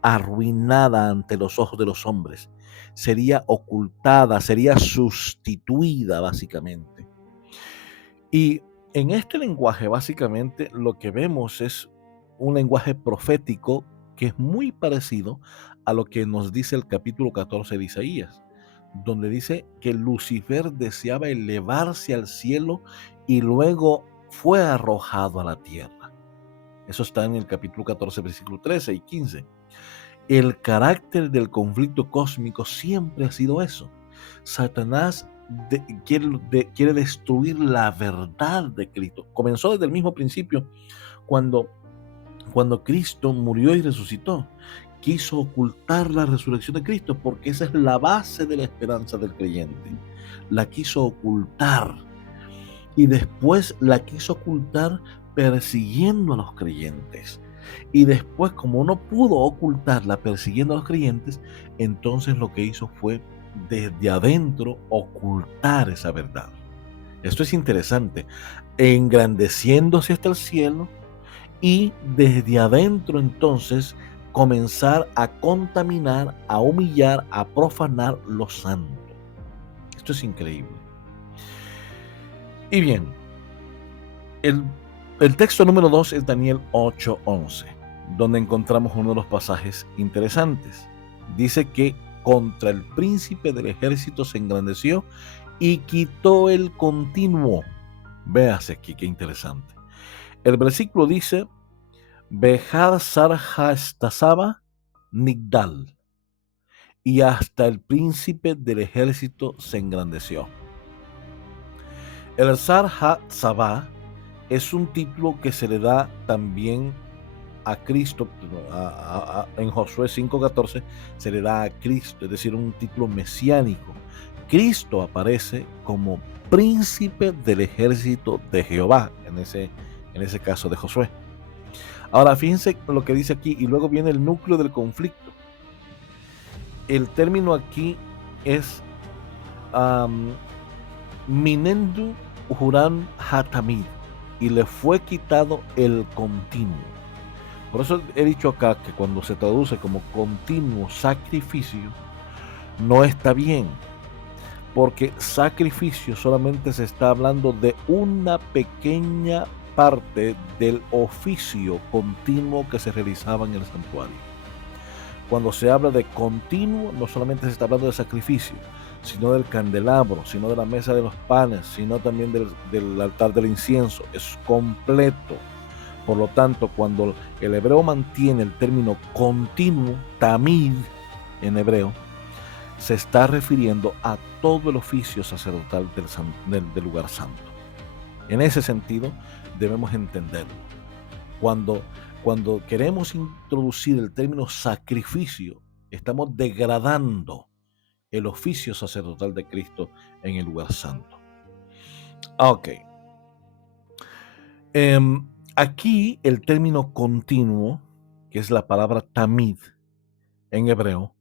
arruinada ante los ojos de los hombres, sería ocultada, sería sustituida básicamente. Y en este lenguaje básicamente lo que vemos es un lenguaje profético que es muy parecido a lo que nos dice el capítulo 14 de Isaías, donde dice que Lucifer deseaba elevarse al cielo y luego fue arrojado a la tierra. Eso está en el capítulo 14, versículo 13 y 15. El carácter del conflicto cósmico siempre ha sido eso. Satanás quiere destruir la verdad de Cristo. Comenzó desde el mismo principio cuando Cristo murió y resucitó. Quiso ocultar la resurrección de Cristo porque esa es la base de la esperanza del creyente. La quiso ocultar y después la quiso ocultar persiguiendo a los creyentes. Y después, como no pudo ocultarla persiguiendo a los creyentes, entonces lo que hizo fue desde adentro ocultar esa verdad. Esto es interesante, engrandeciéndose hasta el cielo y desde adentro entonces comenzar a contaminar, a humillar, a profanar lo santo. Esto es increíble. Y bien, el texto número 2 es Daniel 8:11, donde encontramos uno de los pasajes interesantes. Dice que contra el príncipe del ejército se engrandeció y quitó el continuo. Véase aquí, qué interesante. El versículo dice, Behar Sarja Estasaba Nigdal, y hasta el príncipe del ejército se engrandeció. El Sarja Tzabá es un título que se le da también a Cristo, en Josué 5:14 se le da a Cristo, es decir, un título mesiánico. Cristo aparece como príncipe del ejército de Jehová, en ese caso de Josué. Ahora, fíjense lo que dice aquí, y luego viene el núcleo del conflicto. El término aquí es Minendu Huram Hatamid, y le fue quitado el continuo. Por eso he dicho acá que cuando se traduce como continuo sacrificio, no está bien, porque sacrificio solamente se está hablando de una pequeña parte del oficio continuo que se realizaba en el santuario. Cuando se habla de continuo, no solamente se está hablando de sacrificio, sino del candelabro, sino de la mesa de los panes, sino también del altar del incienso. Es completo. Por lo tanto, cuando el hebreo mantiene el término continuo, tamid en hebreo, se está refiriendo a todo el oficio sacerdotal del lugar santo. En ese sentido, debemos entenderlo. Cuando queremos introducir el término sacrificio, estamos degradando el oficio sacerdotal de Cristo en el lugar santo. Ok. Aquí el término continuo, que es la palabra tamid en hebreo,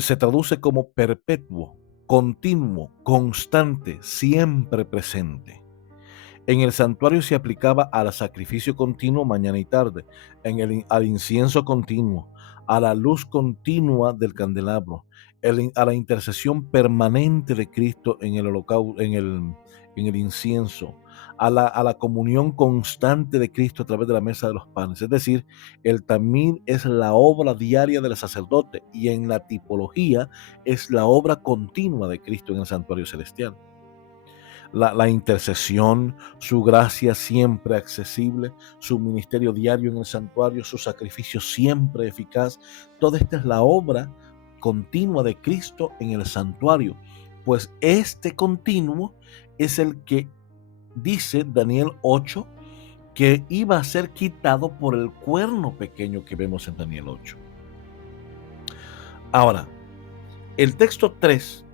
se traduce como perpetuo, continuo, constante, siempre presente. En el santuario se aplicaba al sacrificio continuo mañana y tarde, al incienso continuo, a la luz continua del candelabro, a la intercesión permanente de Cristo en el holocausto, en el incienso, a la comunión constante de Cristo a través de la mesa de los panes. Es decir, el tamid es la obra diaria del sacerdote y en la tipología es la obra continua de Cristo en el santuario celestial. La intercesión, su gracia siempre accesible, su ministerio diario en el santuario, su sacrificio siempre eficaz. Toda esta es la obra continua de Cristo en el santuario. Pues este continuo es el que dice Daniel 8 que iba a ser quitado por el cuerno pequeño que vemos en Daniel 8. Ahora, el texto 3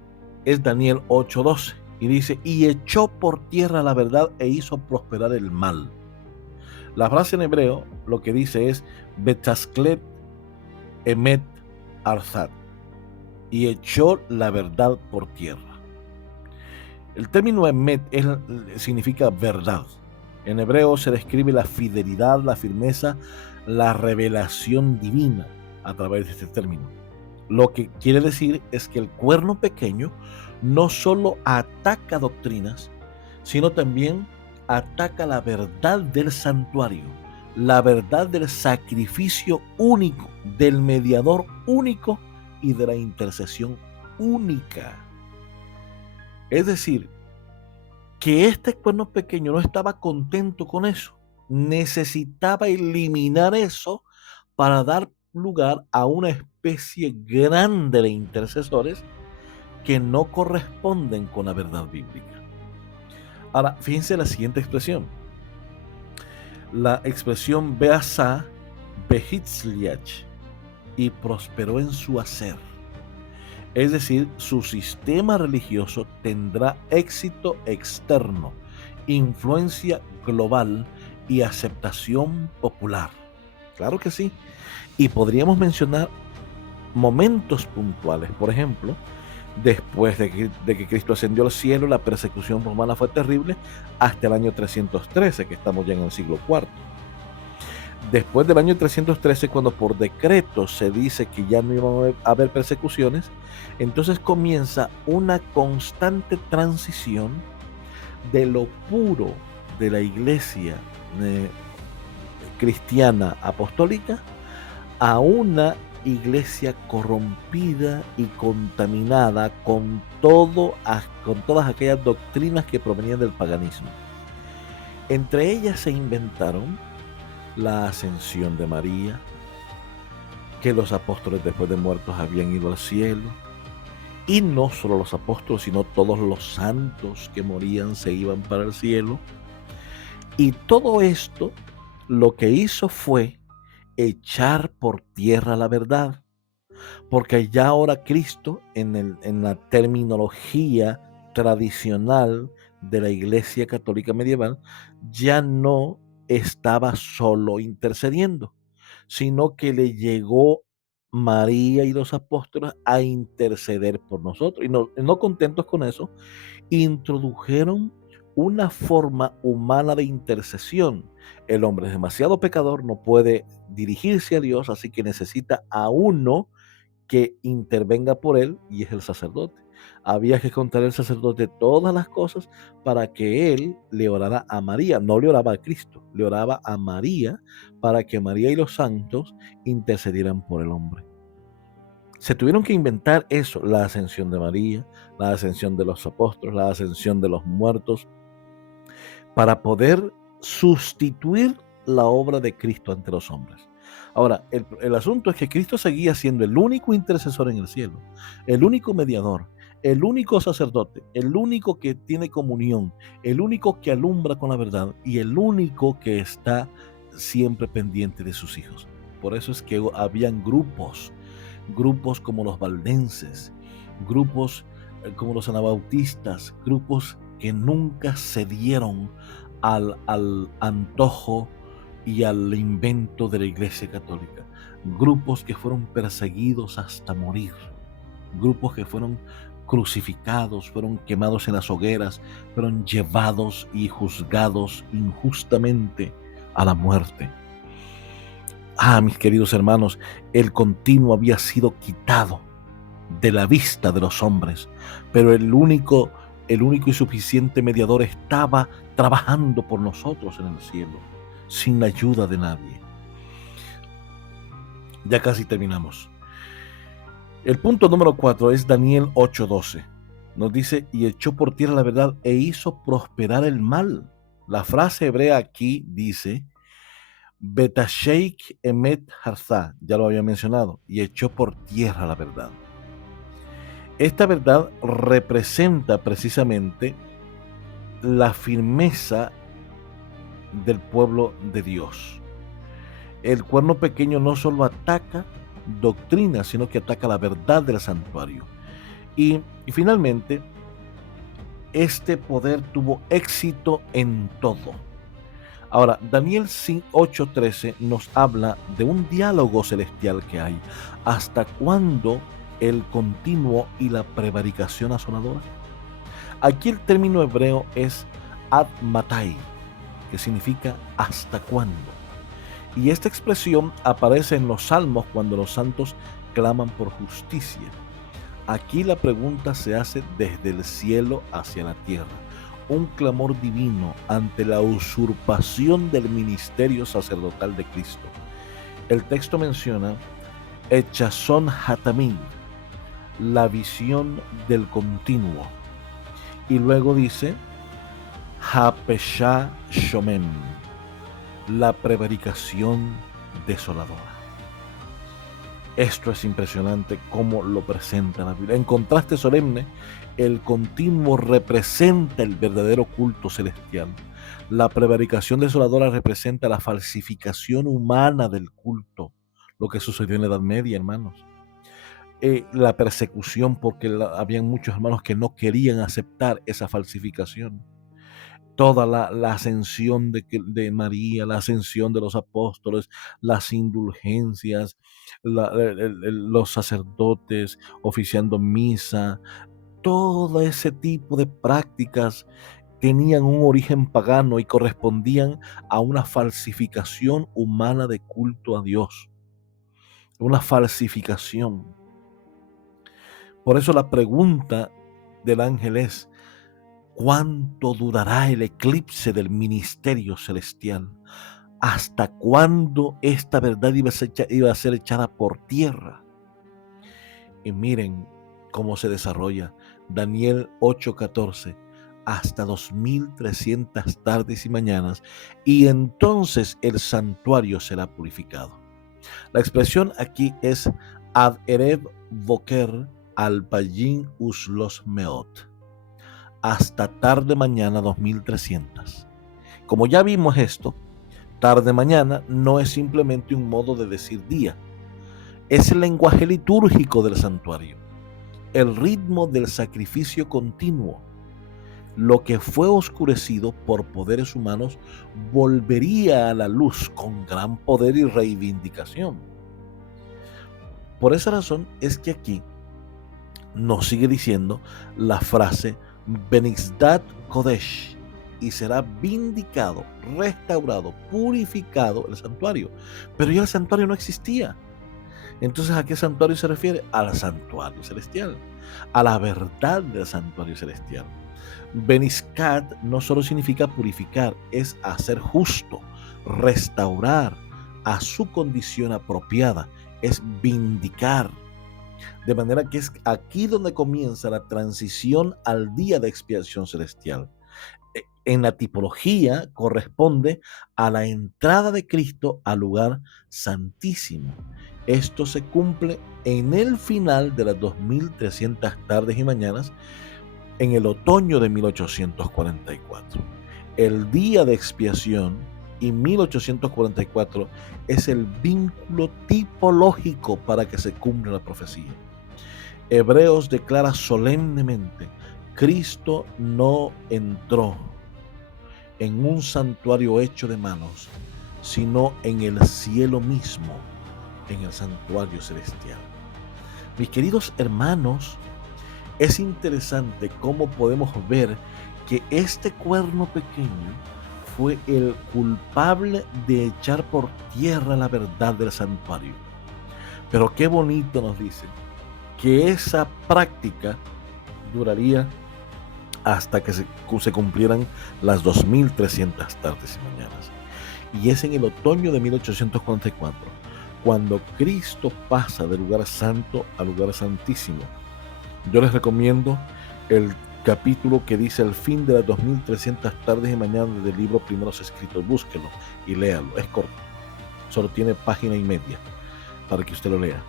es Daniel 8:12. Y dice, y echó por tierra la verdad e hizo prosperar el mal. La frase en hebreo lo que dice es, Betasklet emet arzat, y echó la verdad por tierra. El término emet significa verdad. En hebreo se describe la fidelidad, la firmeza, la revelación divina a través de este término. Lo que quiere decir es que el cuerno pequeño no solo ataca doctrinas, sino también ataca la verdad del santuario, la verdad del sacrificio único, del mediador único y de la intercesión única. Es decir, que este cuerno pequeño no estaba contento con eso, necesitaba eliminar eso para dar lugar a una especie grande de intercesores que no corresponden con la verdad bíblica. Ahora, fíjense la siguiente expresión. La expresión Beasá Behitzliach, y prosperó en su hacer. Es decir, su sistema religioso tendrá éxito externo, influencia global y aceptación popular. Claro que sí. Y podríamos mencionar momentos puntuales. Por ejemplo, después de que Cristo ascendió al cielo, la persecución romana fue terrible hasta el año 313, que estamos ya en el siglo IV. Después del año 313, cuando por decreto se dice que ya no iban a haber persecuciones, entonces comienza una constante transición de lo puro de la iglesia cristiana apostólica a una iglesia corrompida y contaminada con todas aquellas doctrinas que provenían del paganismo. Entre ellas se inventaron la ascensión de María, que los apóstoles después de muertos habían ido al cielo, y no solo los apóstoles, sino todos los santos que morían se iban para el cielo. Y todo esto lo que hizo fue echar por tierra la verdad, porque ya ahora Cristo, en la terminología tradicional de la Iglesia Católica medieval, ya no estaba solo intercediendo, sino que le llegó María y los apóstoles a interceder por nosotros. Y no contentos con eso, introdujeron una forma humana de intercesión. El hombre es demasiado pecador, no puede dirigirse a Dios, así que necesita a uno que intervenga por él, y es el sacerdote. Había que contar al sacerdote todas las cosas para que él le orara a María. No le oraba a Cristo, le oraba a María para que María y los santos intercedieran por el hombre. Se tuvieron que inventar eso, la ascensión de María, la ascensión de los apóstoles, la ascensión de los muertos, para poder sustituir la obra de Cristo ante los hombres. Ahora, el asunto es que Cristo seguía siendo el único intercesor en el cielo, el único mediador, el único sacerdote, el único que tiene comunión, el único que alumbra con la verdad y el único que está siempre pendiente de sus hijos. Por eso es que habían grupos como los valdenses, grupos como los anabautistas, grupos que nunca cedieron al antojo y al invento de la Iglesia Católica, grupos que fueron perseguidos hasta morir, grupos que fueron crucificados, fueron quemados en las hogueras, fueron llevados y juzgados injustamente a la muerte. Mis queridos hermanos, el continuo había sido quitado de la vista de los hombres, pero el único y suficiente mediador estaba trabajando por nosotros en el cielo, sin la ayuda de nadie. Ya casi terminamos. El punto número 4 es Daniel 8:12. Nos dice, y echó por tierra la verdad e hizo prosperar el mal. La frase hebrea aquí dice, Betasheik emet harzá, ya lo había mencionado, y echó por tierra la verdad. Esta verdad representa precisamente la firmeza del pueblo de Dios. El cuerno pequeño no solo ataca doctrina, sino que ataca la verdad del santuario. Y finalmente, este poder tuvo éxito en todo. Ahora, Daniel 8:13 nos habla de un diálogo celestial que hay. ¿Hasta cuándo el continuo y la prevaricación asoladora? Aquí el término hebreo es ad matai, que significa hasta cuándo. Y esta expresión aparece en los salmos cuando los santos claman por justicia. Aquí la pregunta se hace desde el cielo hacia la tierra, un clamor divino ante la usurpación del ministerio sacerdotal de Cristo. El texto menciona Echazón Hatamim, la visión del continuo, y luego dice Hapeshá Shomem, la prevaricación desoladora. Esto es impresionante cómo lo presenta la Biblia. En contraste solemne, el continuo representa el verdadero culto celestial. La prevaricación desoladora representa la falsificación humana del culto, lo que sucedió en la Edad Media, hermanos. La persecución, porque habían muchos hermanos que no querían aceptar esa falsificación. Toda la ascensión de María, la ascensión de los apóstoles, las indulgencias, los sacerdotes oficiando misa, todo ese tipo de prácticas tenían un origen pagano y correspondían a una falsificación humana de culto a Dios, una falsificación. Por eso la pregunta del ángel es, ¿cuánto durará el eclipse del ministerio celestial? ¿Hasta cuándo esta verdad iba a ser echada por tierra? Y miren cómo se desarrolla. Daniel 8:14, hasta 2300 tardes y mañanas, y entonces el santuario será purificado. La expresión aquí es ad erev boker al payin uslos meot, hasta tarde mañana 2300. Como ya vimos esto, tarde mañana no es simplemente un modo de decir día, es el lenguaje litúrgico del santuario, el ritmo del sacrificio continuo. Lo que fue oscurecido por poderes humanos volvería a la luz con gran poder y reivindicación. Por esa razón es que aquí nos sigue diciendo la frase Benizdat Kodesh, y será vindicado, restaurado, purificado el santuario. Pero ya el santuario no existía. Entonces, ¿a qué santuario se refiere? Al santuario celestial, a la verdad del santuario celestial. Benizcat no solo significa purificar, es hacer justo, restaurar a su condición apropiada, es vindicar. De manera que es aquí donde comienza la transición al día de expiación celestial. En la tipología corresponde a la entrada de Cristo al lugar santísimo. Esto se cumple en el final de las 2300 tardes y mañanas en el otoño de 1844. El día de expiación y 1844 es el vínculo tipológico para que se cumpla la profecía. Hebreos declara solemnemente: Cristo no entró en un santuario hecho de manos, sino en el cielo mismo, en el santuario celestial. Mis queridos hermanos, es interesante cómo podemos ver que este cuerno pequeño fue el culpable de echar por tierra la verdad del santuario. Pero qué bonito nos dice que esa práctica duraría hasta que se cumplieran las 2300 tardes y mañanas. Y es en el otoño de 1844 cuando Cristo pasa del lugar santo al lugar santísimo. Yo les recomiendo el capítulo que dice el fin de las 2300 tardes y mañanas del libro Primeros Escritos. Búsquelo y léalo. Es corto, solo tiene página y media para que usted lo lea.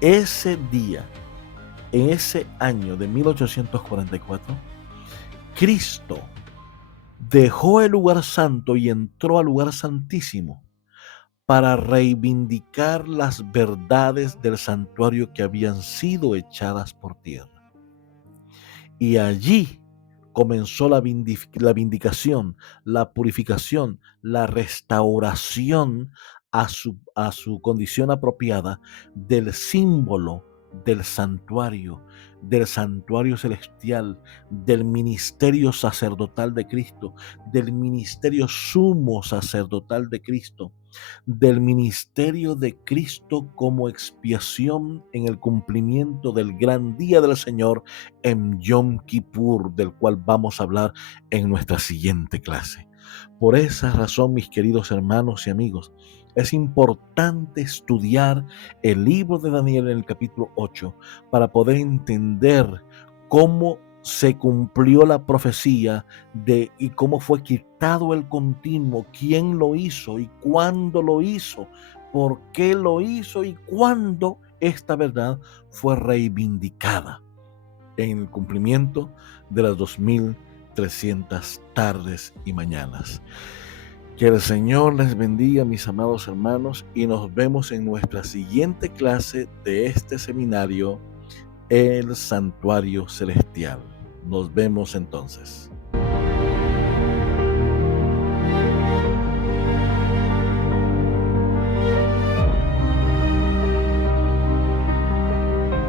Ese día, en ese año de 1844, Cristo dejó el lugar santo y entró al lugar santísimo para reivindicar las verdades del santuario que habían sido echadas por tierra. Y allí comenzó la vindicación, la purificación, la restauración a su condición apropiada del símbolo del santuario celestial, del ministerio sacerdotal de Cristo, del ministerio sumo sacerdotal de Cristo, del ministerio de Cristo como expiación en el cumplimiento del gran día del Señor en Yom Kippur, del cual vamos a hablar en nuestra siguiente clase. Por esa razón, mis queridos hermanos y amigos, es importante estudiar el libro de Daniel en el capítulo 8 para poder entender cómo se cumplió la profecía y cómo fue quitado el continuo, quién lo hizo y cuándo lo hizo, por qué lo hizo y cuándo esta verdad fue reivindicada en el cumplimiento de las 2300 tardes y mañanas. Que el Señor les bendiga, mis amados hermanos, y nos vemos en nuestra siguiente clase de este seminario, El Santuario Celestial. Nos vemos entonces.